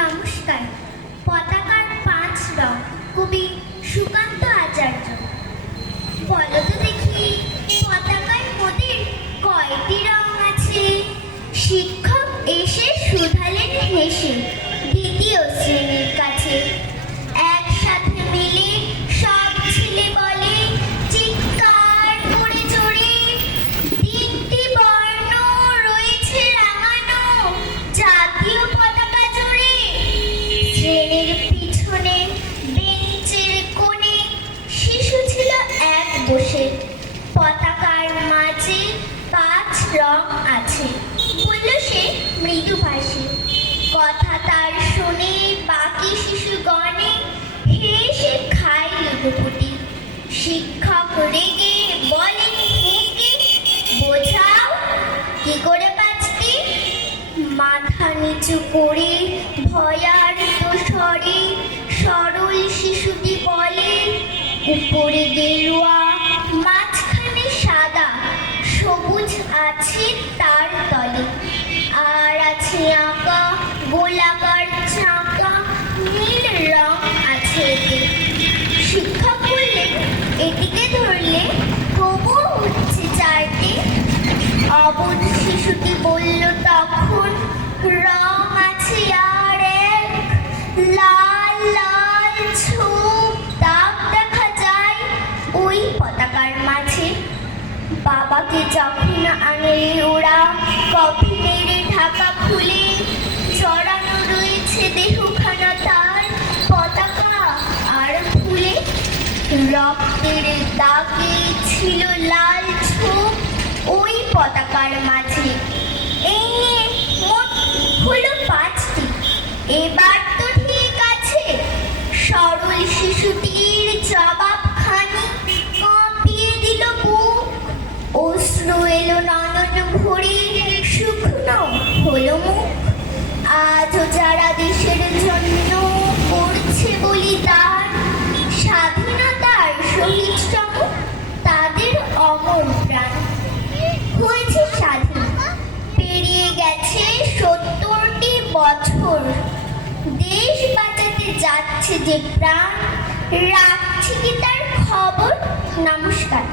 নমস্কার। পতাকার 5 রং, কবি সুকান্ত আচার্য। বলো তো দেখি, পতাকায় মোদের কয়টি রং আছে? শিক্ষক এসে শুধালেন হেসে দ্বিতীয় শ্রেণীর কাছে। একসাথে মিলে সব ছেলে বলে চিৎকার করে জোরে, 3টি বর্ণ রয়েছে রাঙানো জাতীয় পতাকা জুড়ে। শ্রেণীর পিছনে বেঞ্চের কোণে শিশু ছিল এক বসে। পতাকার মাঝে 5 রং আছে, বলল সে মৃদুভাষী। কথা তার শুনে বাকি শিশুগণে হেসে খায় লুটোপুটি। শিক্ষক রেগে বলেন হেঁকে, বোঝাও কি করে 5টি? মাথা নিচু করে ভয়ার্ত স্বরে সরল শিশুটি বলে, উপরে গেরুয়া, মাঝখানে সাদা, সবুজ আছে তার তলে, আর আছে আঁকা গোলাকার চাকা, নীল রং আছে এতে। শিক্ষক বললেন এটিকে ধরলে তবুও হচ্ছে 4টে। অবুঝ শিশুটি বলল তখন, রং আছে আর এক, লাল লাল ছোপ দাগ দেখা যায় ওই পতাকার মাঝে। বাবাকে যখন আনলে ওরা কফিনের ঢাকা খুলে, জড়ানো রয়েছে দেহখানা তার পতাকা আর ফুলে। রক্তের দাগে ছিল লাল ছোপ ওই পতাকার মাঝে। এই নিয়ে মোট হলো 5টি। এবার তো ঠিক আছে। সরল শিশুটির জবাবখানি কাঁপিয়ে দিল বুক। অশ্রু এলো নয়ন ভরে, শুকনো হলো মুখ। আজও যারা দেশের জন্য করছে বলিদান, স্বাধীনতার শহীদ সম তাদের অমর প্রাণ। হয়েছে স্বাধীন, পেরিয়ে গেছে 70টি বছর। দেশ বাঁচাতে যাচ্ছে যে প্রাণ, রাখছি কি তার খবর? নমস্কার।